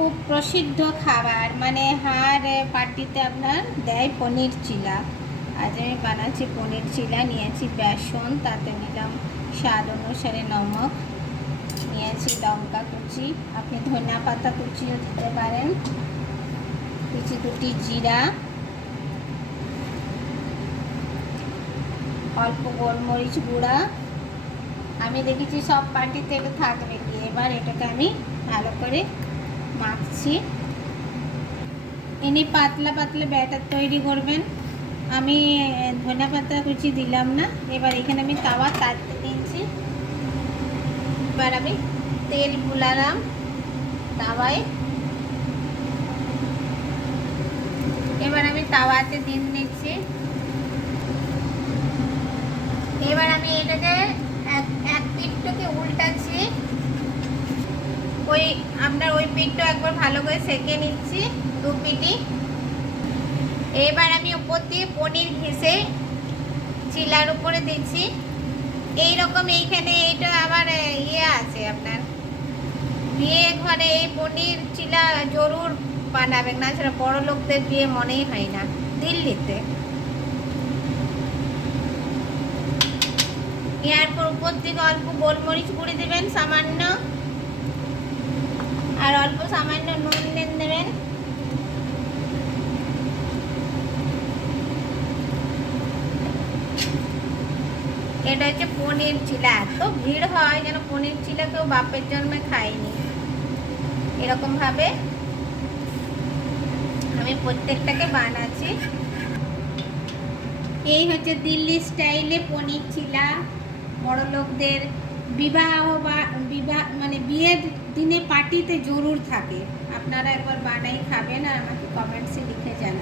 খুব প্রসিদ্ধ খাবার, মানে হার পার্টিতে আপনার দেয় পনির চিলা। আজ আমি বানাচ্ছি পনির চিলা। নিয়েছি বেসন, তাতে নিলাম স্বাদ অনুসারে নমক, নিয়েছি লঙ্কা কুচি, আপনি ধনিয়া পাতা কুচিও দিতে পারেন, কুচি দুটি জিরা, অল্প গোলমরিচ গুঁড়া। আমি দেখেছি সব পার্টিতে এটা থাকবে কি। এবার এটাকে আমি ভালো করে মাখছি। ইনি পাতলা পাতলা ব্যাটার তৈরি করবেন। আমি ধনিয়া পাতা কুচি দিলাম না। এবার এখানে আমি তাওয়া তাতে দিয়েছি। এবার আমি তেল বুলালাম তাওয়ায়। এবার আমি তাওয়াতে দিয়ে নিচ্ছি। এবার আমি এটাকে এক পিঠটাকে উল্টাচ্ছি, ওই আপনার ওই পিঠটা একবার ভালো করে সেঁকে নিচ্ছি, দু পিঠই। এবার আমি উপর দিয়ে পনির ঘেঁষে চিলার উপরে দিচ্ছি। এইরকম এইখানে এইটা আবার ইয়ে আছে, আপনার বিয়ে ঘরে এই পনির চিলা জরুর বানাবেন, না সেটা বড় লোকদের বিয়ে মনেই হয় না দিল্লিতে। এরপর উপর থেকে অল্প গোলমরিচ গুঁড়ি দেবেন সামান্য, আর অল্প সামান্য নুন দেবেন। এটা হচ্ছে পনির চিলা। এত ভিড় হয় যেন পনির চিলা কেউ বাপের জন্মে খায়নি। এরকম ভাবে আমি প্রত্যেকটাকে বানাচ্ছি। এই হচ্ছে দিল্লি স্টাইলে পনির চিলা। বড় লোকদের বিবাহ মানে বিয়ের দিনে পার্টিতে জরুর থাকে। আপনারা একবার বানাই খাবেন আর আমাকে কমেন্টসে লিখে জানান।